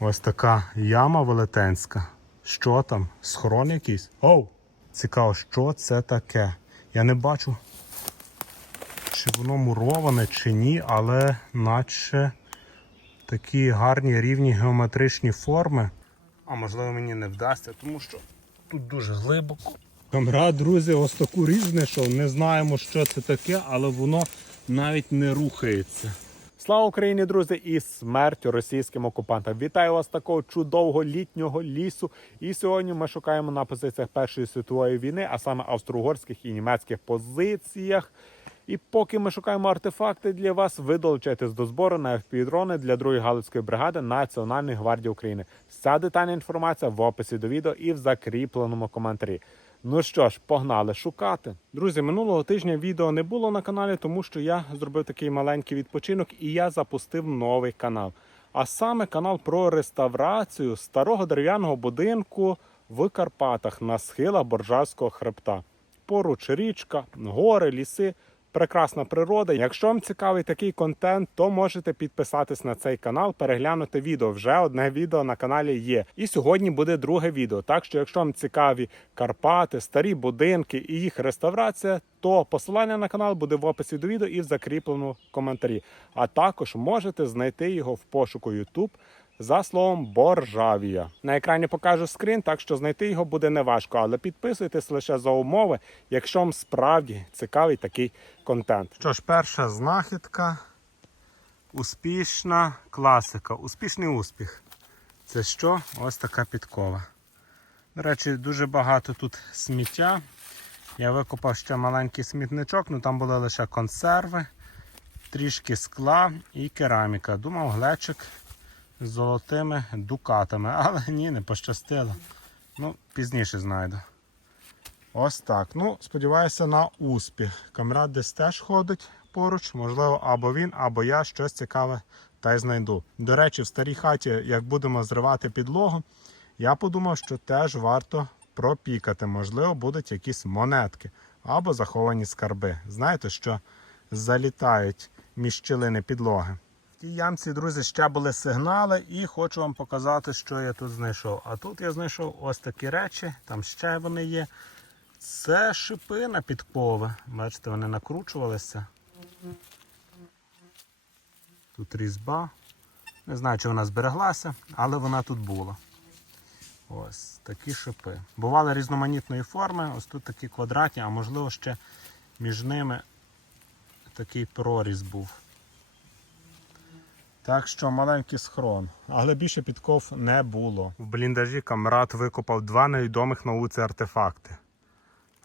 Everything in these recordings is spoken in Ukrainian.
Ось така яма велетенська. Що там? Схрон якийсь? Оу! Цікаво, що це таке. Я не бачу, чи воно муроване, чи ні, але наче такі гарні рівні геометричні форми. А можливо мені не вдасться, тому що тут дуже глибоко. Камера, друзі, ось таку річ знайшов. Не знаємо, що це таке, але воно навіть не рухається. Слава Україні, друзі, і смерть російським окупантам. Вітаю вас такого чудового літнього лісу. І сьогодні ми шукаємо на позиціях Першої світової війни, а саме австро-угорських і німецьких позиціях. І поки ми шукаємо артефакти для вас, ви долучаєтесь до збору на FPV-дрони для 2-ї Галицької бригади Національної гвардії України. Вся детальна інформація в описі до відео і в закріпленому коментарі. Ну що ж, погнали шукати. Друзі, минулого тижня відео не було на каналі, тому що я зробив такий маленький відпочинок і я запустив новий канал. А саме канал про реставрацію старого дерев'яного будинку в Карпатах на схилах Боржавського хребта. Поруч річка, гори, ліси. Прекрасна природа. Якщо вам цікавий такий контент, то можете підписатись на цей канал, переглянути відео. Вже одне відео на каналі є. І сьогодні буде друге відео. Так що, якщо вам цікаві Карпати, старі будинки і їх реставрація, то посилання на канал буде в описі до відео і в закріпленому коментарі. А також можете знайти його в пошуку YouTube за словом Боржавія. На екрані покажу скрін, так що знайти його буде неважко, але підписуйтесь лише за умови, якщо вам справді цікавий такий контент. Що ж, перша знахідка, успішна класика, успішний успіх. Це що? Ось така підкова. До речі, дуже багато тут сміття. Я викопав ще маленький смітничок, ну там були лише консерви, трішки скла і кераміка. Думав, глечик з золотими дукатами, але ні, не пощастило. Ну, пізніше знайду. Ось так. Ну, сподіваюся на успіх. Камрад десь теж ходить поруч, можливо, або він, або я щось цікаве та й знайду. До речі, в старій хаті, як будемо зривати підлогу, я подумав, що теж варто пропікати. Можливо, будуть якісь монетки або заховані скарби. Знаєте, що залітають між щілини підлоги. Тій ямці, друзі, ще були сигнали, і хочу вам показати, що я тут знайшов. А тут я знайшов ось такі речі, там ще вони є. Це шипи на підкови. Бачите, вони накручувалися. Тут різьба. Не знаю, чи вона збереглася, але вона тут була. Ось такі шипи. Бували різноманітної форми. Ось тут такі квадратні, а можливо ще між ними такий проріз був. Так що маленький схрон, але більше підков не було. В бліндажі камрад викопав два невідомих науці артефакти.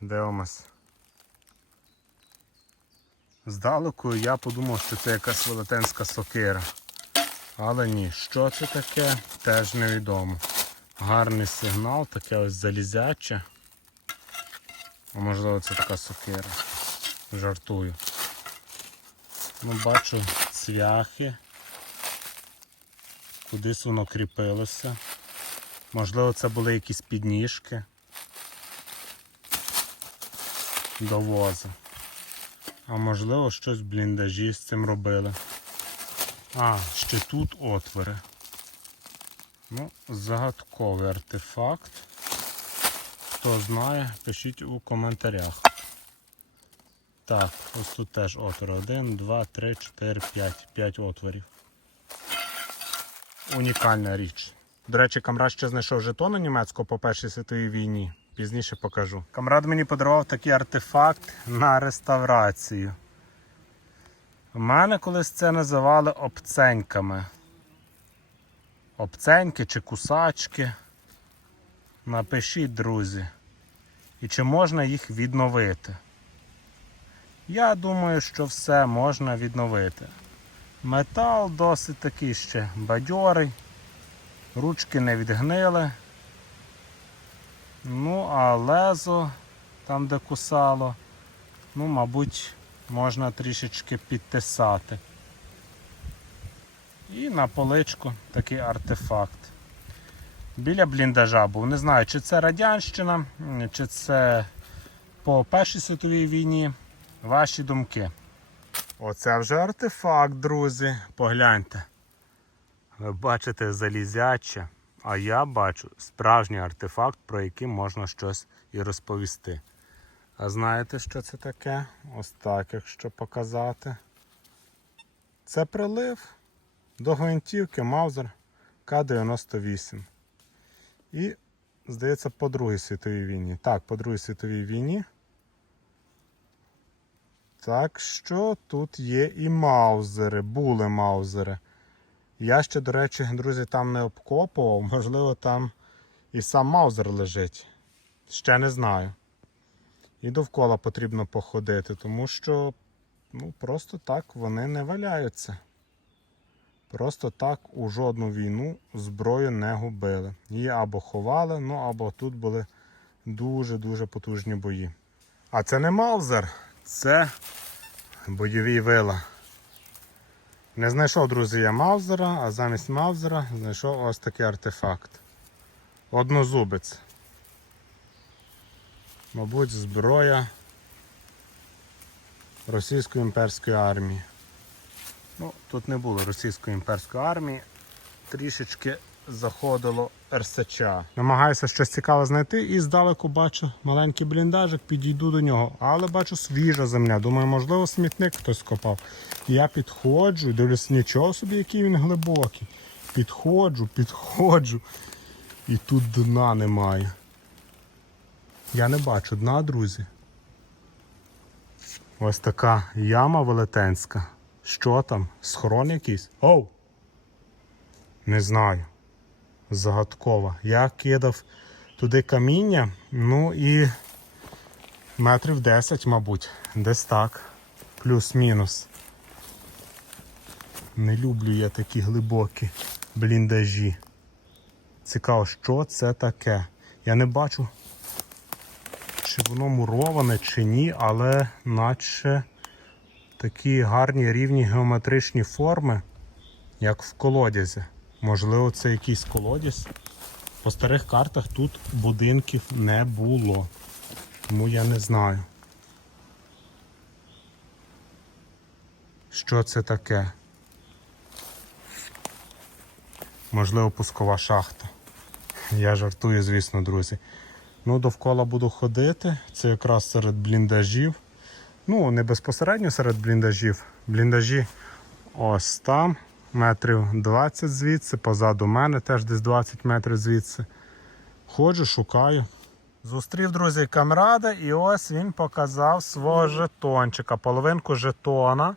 Дивимось. Здалеку я подумав, що це якась велетенська сокира. Але ні, що це таке, теж невідомо. Гарний сигнал, таке ось залізяче. А можливо це така сокира. Жартую. Ну, бачу цвяхи. Кудись воно кріпилося. Можливо, це були якісь підніжки до воза. А можливо, щось бліндажі з цим робили. А, ще тут отвори. Ну, загадковий артефакт. Хто знає, пишіть у коментарях. Так, ось тут теж отвори. Один, два, три, чотири, п'ять. П'ять отворів. Унікальна річ. До речі, камрад ще знайшов жетони німецького по Першій світовій війні. Пізніше покажу. Камрад мені подарував такий артефакт на реставрацію. У мене колись це називали обценьками. Обценьки чи кусачки. Напишіть, друзі. І чи можна їх відновити? Я думаю, що все можна відновити. Метал досить такий ще бадьорий, ручки не відгнили. Ну, а лезо, там де кусало, ну, мабуть, можна трішечки підтисати. І на поличку такий артефакт. Біля бліндажа був. Не знаю, чи це Радянщина, чи це по Першій світовій війні. Ваші думки. Оце вже артефакт, друзі. Погляньте. Ви бачите залізяче, а я бачу справжній артефакт, про який можна щось і розповісти. А знаєте, що це таке? Ось так, якщо показати. Це прилив до гвинтівки Маузер К-98. І, здається, по Другій світовій війні. Так, по Другій світовій війні. Так що тут є і маузери, були маузери. Я ще, до речі, друзі, там не обкопував. Можливо, там і сам маузер лежить. Ще не знаю. І довкола потрібно походити, тому що ну, просто так вони не валяються. Просто так у жодну війну зброю не губили. Її або ховали, ну або тут були дуже-дуже потужні бої. А це не маузер, це бойові вила. Не знайшов, друзі, я Маузера, а замість Маузера знайшов ось такий артефакт. Однозубець. Мабуть, зброя російської імперської армії. Ну, тут не було російської імперської армії. Трішечки заходило РСЧА. Намагаюся щось цікаве знайти і здалеку бачу маленький бліндажик, підійду до нього. Але бачу свіжа земля. Думаю, можливо, смітник хтось копав. Я підходжу, дивлюсь, нічого собі, який він глибокий. Підходжу, підходжу. І тут дна немає. Я не бачу дна, друзі. Ось така яма велетенська. Що там? Схорон якийсь? Оу! Не знаю. Загадкова. Я кидав туди каміння, ну і метрів 10, мабуть. Десь так. Плюс-мінус. Не люблю я такі глибокі бліндажі. Цікаво, що це таке. Я не бачу, чи воно муроване, чи ні, але наче такі гарні рівні геометричні форми, як в колодязі. Можливо, це якийсь колодязь. По старих картах тут будинків не було. Тому я не знаю. Що це таке? Можливо, пускова шахта. Я жартую, звісно, друзі. Ну, довкола буду ходити. Це якраз серед бліндажів. Ну, не безпосередньо серед бліндажів. Бліндажі ось там, метрів 20 звідси, позаду мене теж десь 20 метрів звідси. Ходжу, шукаю. Зустрів, друзі, камрада, і ось він показав свого жетончика, половинку жетона.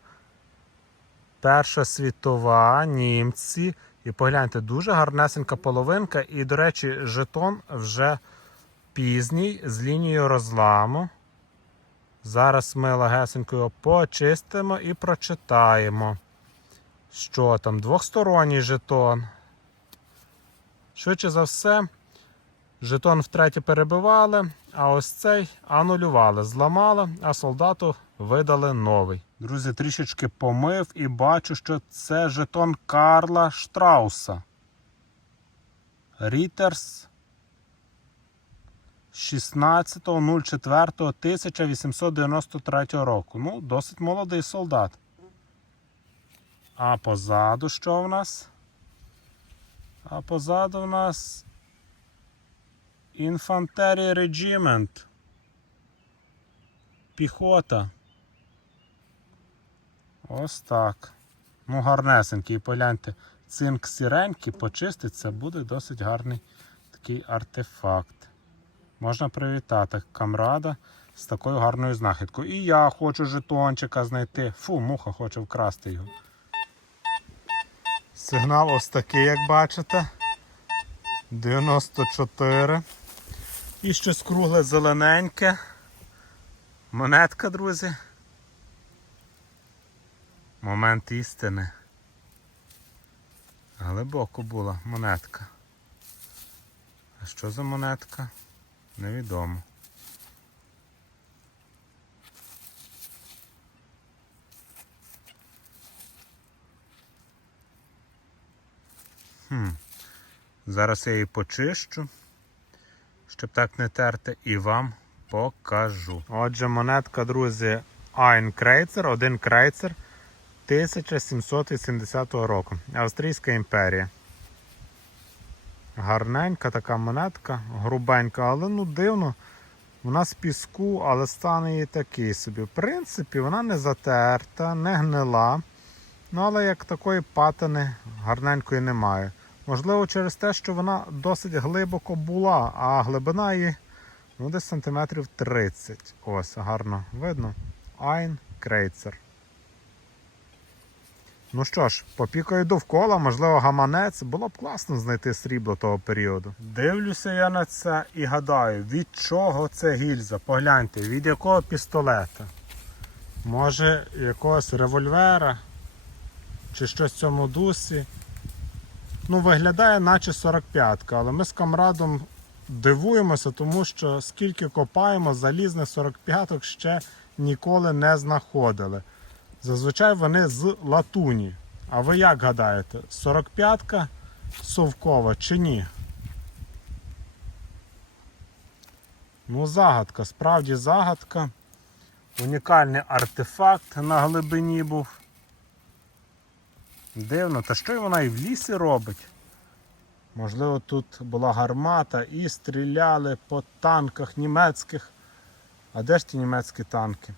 Перша світова, німці. І погляньте, дуже гарнесенька половинка. І, до речі, жетон вже пізній з лінією розламу. Зараз ми легесенько його почистимо і прочитаємо. Що там? Двохсторонній жетон. Швидше за все, жетон втретє перебивали, а ось цей анулювали, зламали, а солдату видали новий. Друзі, трішечки помив і бачу, що це жетон Карла Штрауса. Рітерс 16.04.1893 року. Ну, досить молодий солдат. А позаду що в нас? А позаду в нас Інфантерія Regiment. Піхота. Ось так. Ну, гарнесенький. Погляньте, цинк сіренький почиститься, буде досить гарний такий артефакт. Можна привітати камрада з такою гарною знахідкою. І я хочу жетончика знайти. Фу, муха хоче вкрасти його. Сигнал ось такий, як бачите. 94. І щось кругле зелененьке. Монетка, друзі. Момент істини. Глибоко була монетка. А що за монетка? Невідомо. Хм. Зараз я її почищу, щоб так не терти, і вам покажу. Отже, монетка, друзі, Ein Крейцер, один крейцер 1780 року. Австрійська імперія. Гарненька така монетка, грубенька, але ну дивно. Вона з піску, але стан її такий собі. В принципі, вона не затерта, не гнила. Ну, але як такої патини гарненької немає. Можливо, через те, що вона досить глибоко була, а глибина її ну, десь сантиметрів 30. Ось, гарно видно. Айн Крейцер. Ну що ж, попікаю довкола, можливо, гаманець. Було б класно знайти срібло того періоду. Дивлюся я на це і гадаю, від чого це гільза. Погляньте, від якого пістолета. Може, якогось револьвера чи щось в цьому дусі. Ну, виглядає, наче 45-ка, але ми з камрадом дивуємося, тому що скільки копаємо, залізних 45-ок ще ніколи не знаходили. Зазвичай вони з латуні. А ви як гадаєте, 45-ка совкова чи ні? Ну, загадка, справді загадка. Унікальний артефакт на глибині був. Дивно, та що вона і в лісі робить? Можливо, тут була гармата і стріляли по танках німецьких. А де ж ті німецькі танки?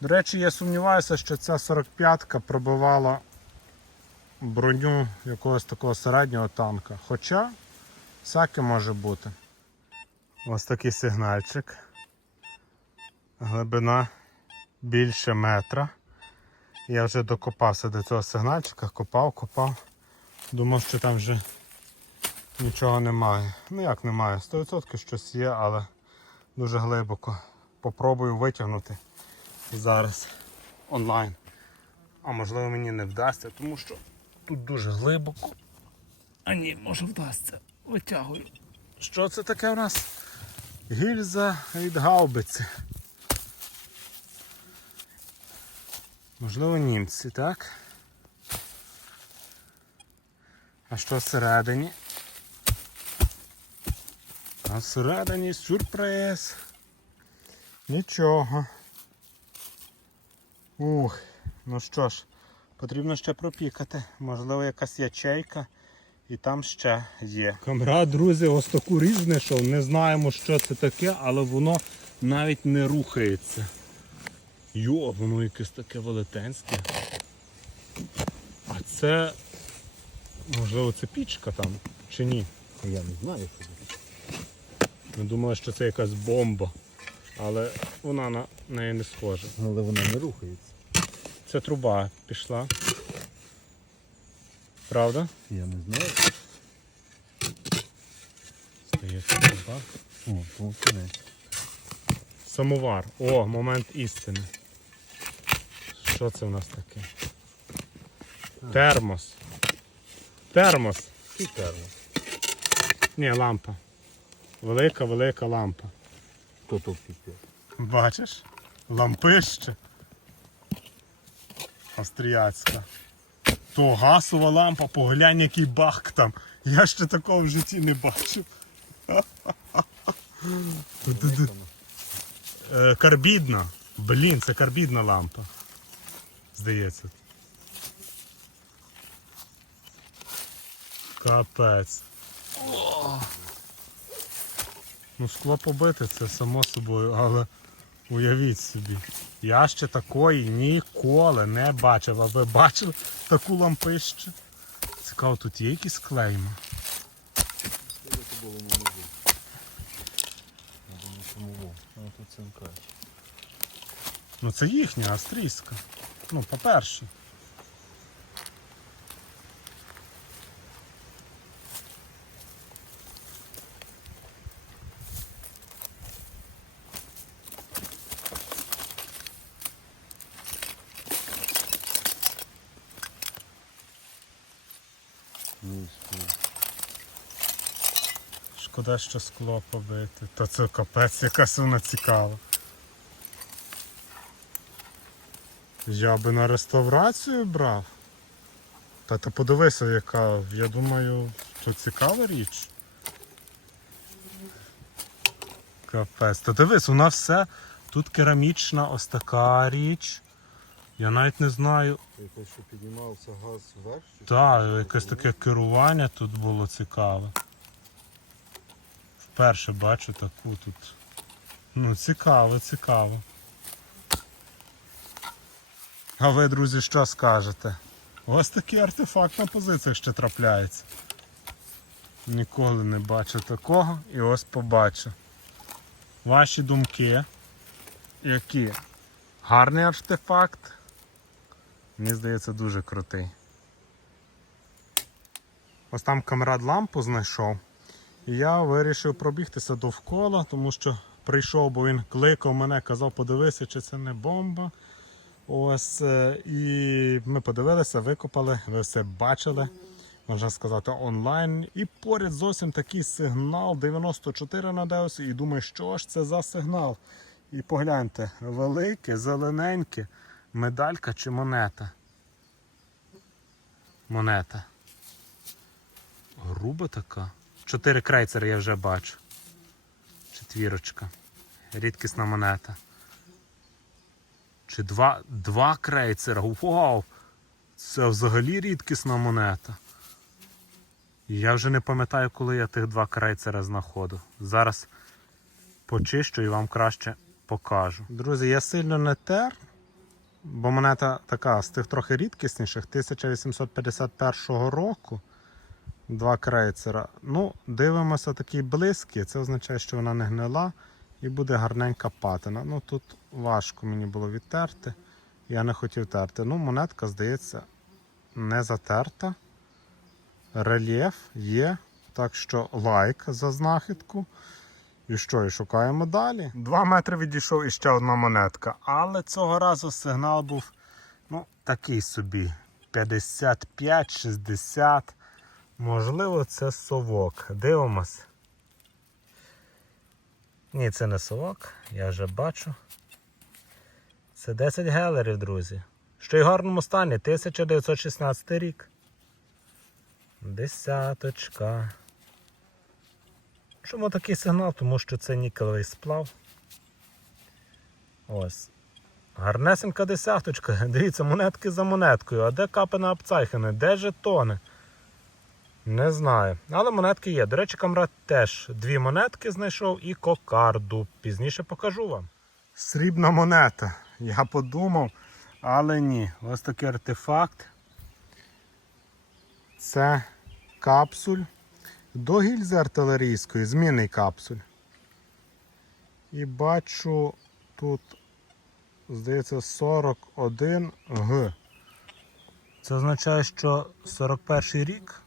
До речі, я сумніваюся, що ця 45-ка пробивала броню якогось такого середнього танка. Хоча всяке може бути. Ось такий сигнальчик. Глибина більше метра. Я вже докопався до цього сигнальчика, копав, копав. Думав, що там вже нічого немає. Ну як немає? 100% щось є, але дуже глибоко. Попробую витягнути зараз онлайн. А можливо мені не вдасться, тому що тут дуже глибоко. А ні, може вдасться. Витягую. Що це таке у нас? Гільза від гаубиці. Можливо, німці, так? А що всередині? А всередині сюрприз. Нічого. Ух, ну що ж, потрібно ще пропікати. Можливо, якась ячейка і там ще є. Камера, друзі, ось таку знайшов. Не знаємо, що це таке, але воно навіть не рухається. Йо, воно якесь таке велетенське. А це. Можливо, це пічка там чи ні? Я не знаю, що це. Ми думали, що це якась бомба. Але вона на неї не схожа. Але вона не рухається. Це труба пішла. Правда? Я не знаю. Здається, труба. О, то кінець. Самовар. О, момент істини. Що це в нас таке? Термос. Термос. І термос. Ні, лампа. Велика, велика лампа. То то піпець. Бачиш? Лампище. Австріяцька. То газова лампа, поглянь, який бак там. Я ще такого в житті не бачив. Е, Карбідна. Блін, це карбідна лампа. Здається. Капець. О! Ну, скло побите, це само собою, але уявіть собі. Я ще такої ніколи не бачив. А ви бачили таку лампищу? Цікаво, тут є якісь цинка. Ну це їхня австрійська. Ну, по-перше. Шкода, що скло побите. Та це капець, якась вона цікава. Я би на реставрацію брав. Та ти подивися, яка, я думаю, це цікава річ. Капець. Та дивись, нас все. Тут керамічна ось така річ. Я навіть не знаю. Якось, що піднімався газ вверх? Так, якесь таке керування тут було цікаве. Вперше бачу таку тут. Ну, цікаво, цікаво. А ви, друзі, що скажете? Ось такий артефакт на позиціях ще трапляється. Ніколи не бачив такого і ось побачу. Ваші думки. Які? Гарний артефакт. Мені здається, дуже крутий. Ось там камрад лампу знайшов. І я вирішив пробігтися довкола, тому що прийшов, бо він кликав мене, казав, подивися, чи це не бомба. Ось, е, і ми подивилися, викопали, ви все бачили, можна сказати, онлайн. І поряд зовсім такий сигнал 94 на. І думаю, що ж це за сигнал? І погляньте, велике, зелененьке, медалька чи монета. Монета. Груба така. Чотири крейцери я вже бачу. Четвірочка. Рідкісна монета. Чи два, два крейцера. Вау! Це взагалі рідкісна монета. Я вже не пам'ятаю, коли я тих два крейцера знаходив. Зараз почищу і вам краще покажу. Друзі, я сильно не тер, бо монета така з тих трохи рідкісніших 1851 року. Два крейцера. Ну, дивимося такі близькі. Це означає, що вона не гнила і буде гарненька патина. Ну тут важко мені було відтерти. Я не хотів терти. Ну, монетка, здається, не затерта. Рельєф є. Так що лайк за знахідку. І що, і шукаємо далі. Два метри відійшов і ще одна монетка. Але цього разу сигнал був ну, такий собі. 55-60. Можливо, це совок. Дивимось. Ні, це не совок, я вже бачу. Це 10 гелерів, друзі. Що й в гарному стані, 1916 рік. Десяточка. Чому такий сигнал? Тому що це нікелевий сплав. Ось. Гарнесенька десяточка. Дивіться, монетки за монеткою. А де капи апцайхени? Де жетони? Не знаю. Але монетки є. До речі, камрад теж дві монетки знайшов і кокарду. Пізніше покажу вам. Срібна монета. Я подумав, але ні. Ось такий артефакт. Це капсуль до гільзи артилерійської, змінний капсуль. І бачу тут, здається, 41 Г. Це означає, що 41 рік.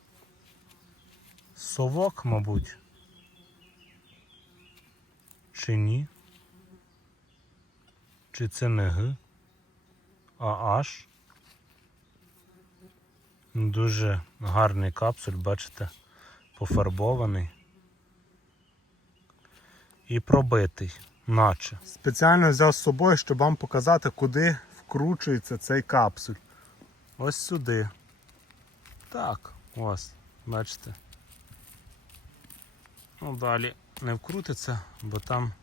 Совок, мабуть. Чи ні? Чи це не Г? А Аж? Дуже гарний капсуль, бачите, пофарбований. І пробитий, наче. Спеціально взяв з собою, щоб вам показати, куди вкручується цей капсуль. Ось сюди. Так, ось, бачите. Ну, далі не вкрутиться, бо там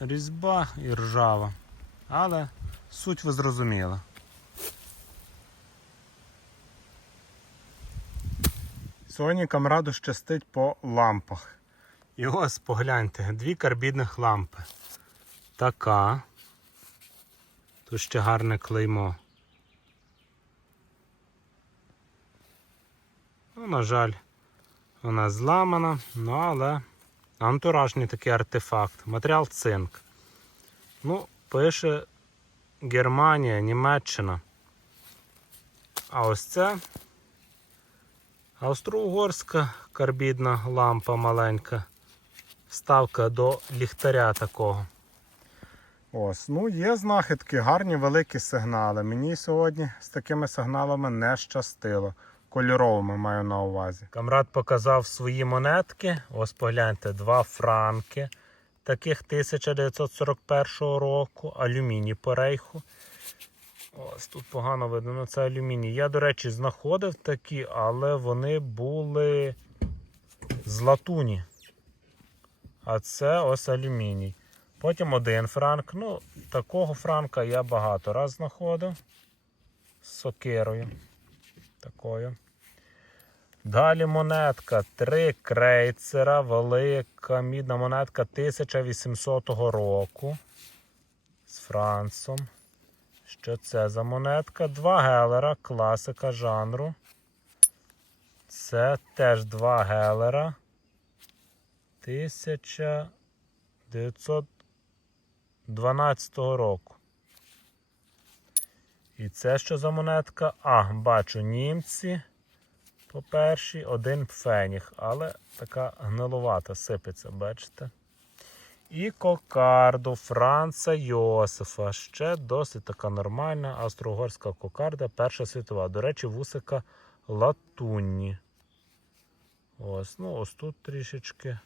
різьба і ржава. Але суть ви зрозуміли. Сьогодні камраду щастить по лампах. І ось погляньте, дві карбідних лампи. Така. Тут ще гарне клеймо. Ну, на жаль, вона зламана, ну але антуражний такий артефакт. Матеріал цинк. Ну, пише Германія, Німеччина. А ось це австро-угорська карбідна лампа маленька. Вставка до ліхтаря такого. Ось, ну є знахідки, гарні великі сигнали. Мені сьогодні з такими сигналами не щастило. Кольоровими маю на увазі. Камрад показав свої монетки. Ось погляньте, два франки. Таких 1941 року. Алюміній по рейху. Ось тут погано видно, ну це алюміній. Я, до речі, знаходив такі, але вони були з латуні. А це ось алюміній. Потім один франк. Ну, такого франка я багато раз знаходив. З сокирою. Такою. Далі монетка. Три крейцера. Велика мідна монетка 1800 року. З Францом. Що це за монетка? Два гелера, класика жанру. Це теж два гелера. 1912 року. І це що за монетка? А, бачу, німці. По першій, один пфеніг, але така гнилувата сипеться, бачите? І кокарду Франца Йосифа. Ще досить така нормальна австро-угорська кокарда, Перша світова. До речі, вусика латунні. Ось, ну ось тут трішечки.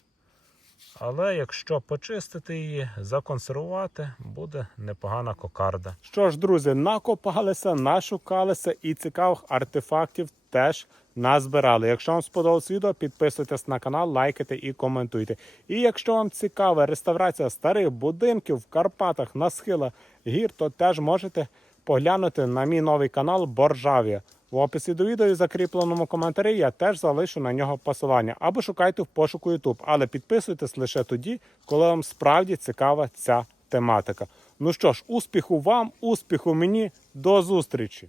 Але якщо почистити її, законсервувати, буде непогана кокарда. Що ж, друзі, накопалися, нашукалися і цікавих артефактів теж назбирали. Якщо вам сподобалось відео, підписуйтесь на канал, лайкайте і коментуйте. І якщо вам цікава реставрація старих будинків в Карпатах на схилах гір, то теж можете поглянути на мій новий канал Боржавія. В описі до відео і закріпленому коментарі я теж залишу на нього посилання. Або шукайте в пошуку YouTube. Але підписуйтесь лише тоді, коли вам справді цікава ця тематика. Ну що ж, успіху вам, успіху мені, до зустрічі!